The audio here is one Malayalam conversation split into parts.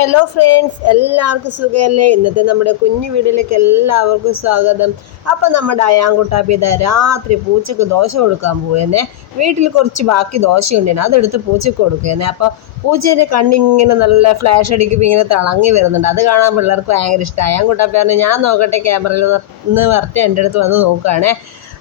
ഹലോ ഫ്രണ്ട്സ്, എല്ലാവർക്കും സുഖമല്ലേ? ഇന്നത്തെ നമ്മുടെ കുഞ്ഞു വീഡിയോയിലേക്ക് എല്ലാവർക്കും സ്വാഗതം. അപ്പം നമ്മുടെ അയാൻകുട്ടാപ്പി ഇതാ രാത്രി പൂച്ചക്ക് ദോശ കൊടുക്കാൻ പോയെന്നേ. വീട്ടിൽ കുറച്ച് ബാക്കി ദോശയുണ്ടായിരുന്നു, അതെടുത്ത് പൂച്ചക്ക് കൊടുക്കുകയെന്നേ. അപ്പോൾ പൂച്ചേൻ്റെ കണ്ണിങ്ങനെ നല്ല ഫ്ലാഷ് അടിക്കുമ്പോൾ ഇങ്ങനെ തിളങ്ങി വരുന്നുണ്ട്. അത് കാണാൻ പിള്ളേർക്ക് ഭയങ്കര ഇഷ്ടമായി. അയാൻകുട്ടാപ്പി പറഞ്ഞു, ഞാൻ നോക്കട്ടെ ക്യാമറയിൽ നിന്ന് പറഞ്ഞിട്ട് എൻ്റെ അടുത്ത് വന്ന് നോക്കുകയാണേ.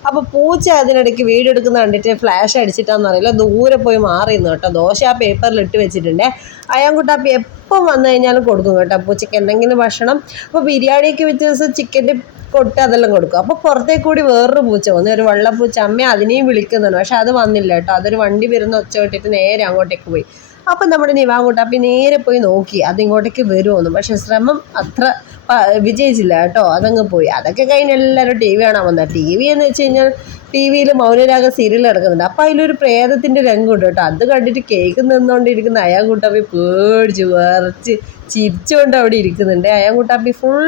അപ്പോൾ പൂച്ച അതിനിടയ്ക്ക് വീഡിയോ എടുക്കുന്ന കണ്ടിട്ട് ഫ്ലാഷ് അടിച്ചിട്ടാന്ന് അറിയില്ല, ദൂരെ പോയി മാറിയിരുന്നു കേട്ടോ. ദോശ ആ പേപ്പറിൽ ഇട്ട് വെച്ചിട്ടുണ്ടേ. അയാൻകുട്ടാപ്പി എപ്പം വന്നു കഴിഞ്ഞാലും കൊടുക്കും കേട്ടോ പൂച്ചയ്ക്ക് എന്തെങ്കിലും ഭക്ഷണം. അപ്പോൾ ബിരിയാണിയൊക്കെ വെച്ച ദിവസം ചിക്കൻ്റെ കൊട്ട് അതെല്ലാം കൊടുക്കും. അപ്പോൾ പുറത്തേക്ക് കൂടി വേറൊരു പൂച്ച വന്നു, ഒരു വെള്ളപ്പൂച്ച. അമ്മ അതിനെയും വിളിക്കുന്നുണ്ട്, പക്ഷെ അത് വന്നില്ല കേട്ടോ. അതൊരു വണ്ടി വരുന്ന ഒച്ച കേട്ടിട്ട് നേരെ അങ്ങോട്ടേക്ക് പോയി. അപ്പം നമ്മുടെ നിവാൻകുട്ടാപ്പി നേരെ പോയി നോക്കി അതിങ്ങോട്ടേക്ക് വരുമെന്ന്, പക്ഷെ ശ്രമം അത്ര വിജയിച്ചില്ല കേട്ടോ. അതങ്ങ് പോയി. അതൊക്കെ കഴിഞ്ഞ് എല്ലാവരും ടി വി കാണാൻ വന്നത്. ടി വി എന്ന് വെച്ച് കഴിഞ്ഞാൽ ടി വിയിൽ മൗനരാഗ സീരിയൽ നടക്കുന്നുണ്ട്. അപ്പോൾ അതിലൊരു പ്രേതത്തിൻ്റെ രംഗമുണ്ട് കേട്ടോ. അത് കണ്ടിട്ട് കേക്ക് നിന്നുകൊണ്ടിരിക്കുന്ന അയാൻകുട്ടാപ്പി പേടിച്ച് വിറച്ച് ചിരിച്ചുകൊണ്ട് അവിടെ ഇരിക്കുന്നുണ്ട്. അയാൻകുട്ടാപ്പി ഫുൾ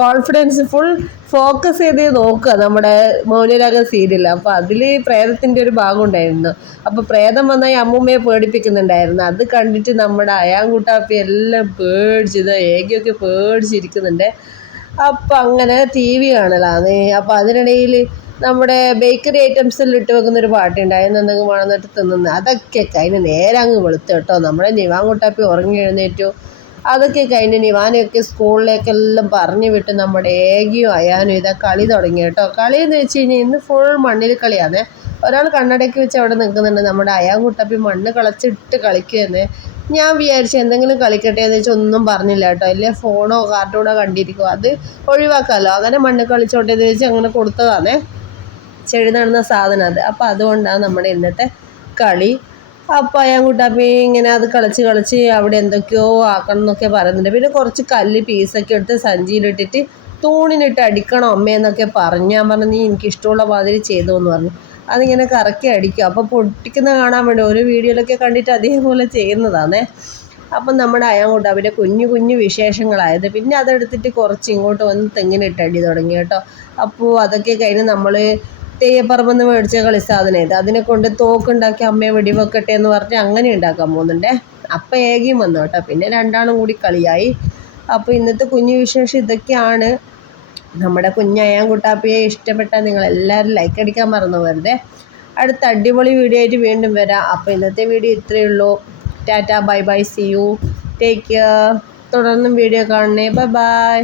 കോൺഫിഡൻസ്, ഫുൾ ഫോക്കസ് ചെയ്ത് നോക്കുക നമ്മുടെ മൗനരാഗ സീരിയൽ. അപ്പോൾ അതിൽ പ്രേതത്തിൻ്റെ ഒരു ഭാഗം ഉണ്ടായിരുന്നു. അപ്പോൾ പ്രേതം വന്നാൽ ഈ അമ്മൂമ്മയെ പേടിപ്പിക്കുന്നുണ്ടായിരുന്നു. അത് കണ്ടിട്ട് നമ്മുടെ അയാൻകുട്ടാപ്പി എല്ലാം പേടിച്ചത് ഏകിയൊക്കെ പേടിച്ചിരിക്കുന്നുണ്ട്. അപ്പം അങ്ങനെ ടി വി കാണലാണ്. അപ്പോൾ അതിനിടയിൽ നമ്മുടെ ബേക്കറി ഐറ്റംസിൽ ഇട്ട് വെക്കുന്നൊരു പാട്ടുണ്ടായിരുന്നു, എന്തെങ്കിലും വേണമെന്നിട്ട് തിന്നുന്നത്. അതൊക്കെ കഴിഞ്ഞ് നേരെ അങ്ങ് വെളുത്തു കേട്ടോ. നമ്മുടെ നിവാൻകുട്ടാപ്പി ഉറങ്ങി എഴുന്നേറ്റു. അതൊക്കെ കഴിഞ്ഞ് നിവാനെയൊക്കെ സ്കൂളിലേക്കെല്ലാം പറഞ്ഞു വിട്ട് നമ്മുടെ ഏകിയും അയാനും ഇതാ കളി തുടങ്ങി കേട്ടോ. കളി എന്ന് വെച്ച് കഴിഞ്ഞാൽ ഇന്ന് ഫുൾ മണ്ണിൽ കളിയാണ്. ഒരാൾ കണ്ണടയ്ക്ക് വെച്ച് അവിടെ നിൽക്കുന്നുണ്ട്. നമ്മുടെ അയാൻകുട്ടാപ്പി മണ്ണ് കളിച്ചിട്ട് കളിക്കുകയെന്ന്. ഞാൻ വിചാരിച്ചു എന്തെങ്കിലും കളിക്കട്ടെ എന്ന് വെച്ചാൽ ഒന്നും പറഞ്ഞില്ല കേട്ടോ. അല്ലേ ഫോണോ കാർട്ടൂണോ കണ്ടിരിക്കുമോ, അത് ഒഴിവാക്കാമല്ലോ. അങ്ങനെ മണ്ണ് കളിച്ചോട്ടെ എന്ന് വെച്ച് അങ്ങനെ കൊടുത്തതാണേ. ചെടി നടുന്ന സാധനം അത്. അപ്പോൾ അതുകൊണ്ടാണ് നമ്മുടെ ഇന്നത്തെ കളി. അപ്പോൾ അയാൻകുട്ടാപ്പി ഇങ്ങനെ അത് കളിച്ച് അവിടെ എന്തൊക്കെയോ ആക്കണം എന്നൊക്കെ പറയുന്നുണ്ട്. പിന്നെ കുറച്ച് കല്ല് പീസൊക്കെ എടുത്ത് സഞ്ചിയിലിട്ടിട്ട് തൂണിനിട്ട് അടിക്കണം അമ്മയെന്നൊക്കെ പറഞ്ഞു. ഞാൻ പറഞ്ഞു, നീ എനിക്കിഷ്ടമുള്ള മാതിരി ചെയ്തു എന്ന് പറഞ്ഞു. അതിങ്ങനെ കറക്കി അടിക്കും. അപ്പോൾ പൊട്ടിക്കുന്ന കാണാൻ വേണ്ടി ഒരു വീഡിയോയിലൊക്കെ കണ്ടിട്ട് അതേപോലെ ചെയ്യുന്നതാണേ. അപ്പം നമ്മുടെ അയാൻകുട്ടാപ്പിൻ്റെ കുഞ്ഞു കുഞ്ഞു വിശേഷങ്ങളായത്. പിന്നെ അതെടുത്തിട്ട് കുറച്ച് ഇങ്ങോട്ട് വന്ന് തെങ്ങിനിട്ട് അടി തുടങ്ങി കേട്ടോ. അപ്പോൾ അതൊക്കെ കഴിഞ്ഞ് നമ്മൾ തെയ്യപ്പറമ്പെന്ന് മേടിച്ച കളി സാധനം ഇത്, അതിനെ കൊണ്ട് തോക്കുണ്ടാക്കി അമ്മയെ വെടിവെക്കട്ടെ എന്ന് പറഞ്ഞ് അങ്ങനെ ഉണ്ടാക്കാൻ പോകുന്നുണ്ടേ. അപ്പം ഏകിയും വന്നു കേട്ടോ. പിന്നെ രണ്ടാളും കൂടി കളിയായി. അപ്പോൾ ഇന്നത്തെ കുഞ്ഞു വിശേഷം ഇതൊക്കെയാണ്. നമ്മുടെ അയാൻകുട്ടാപ്പിയെ ഇഷ്ടപ്പെട്ടാൽ നിങ്ങളെല്ലാവരും ലൈക്ക് അടിക്കാൻ മറന്നു പോകരുതേ. അടുത്ത അടിപൊളി വീഡിയോ ആയിട്ട് വീണ്ടും വരാം. അപ്പോൾ ഇന്നത്തെ വീഡിയോ ഇത്രയേ ഉള്ളൂ. Tata, bye bye, see you, take care. തുടർന്നും വീഡിയോ കാണണേ. Bye by.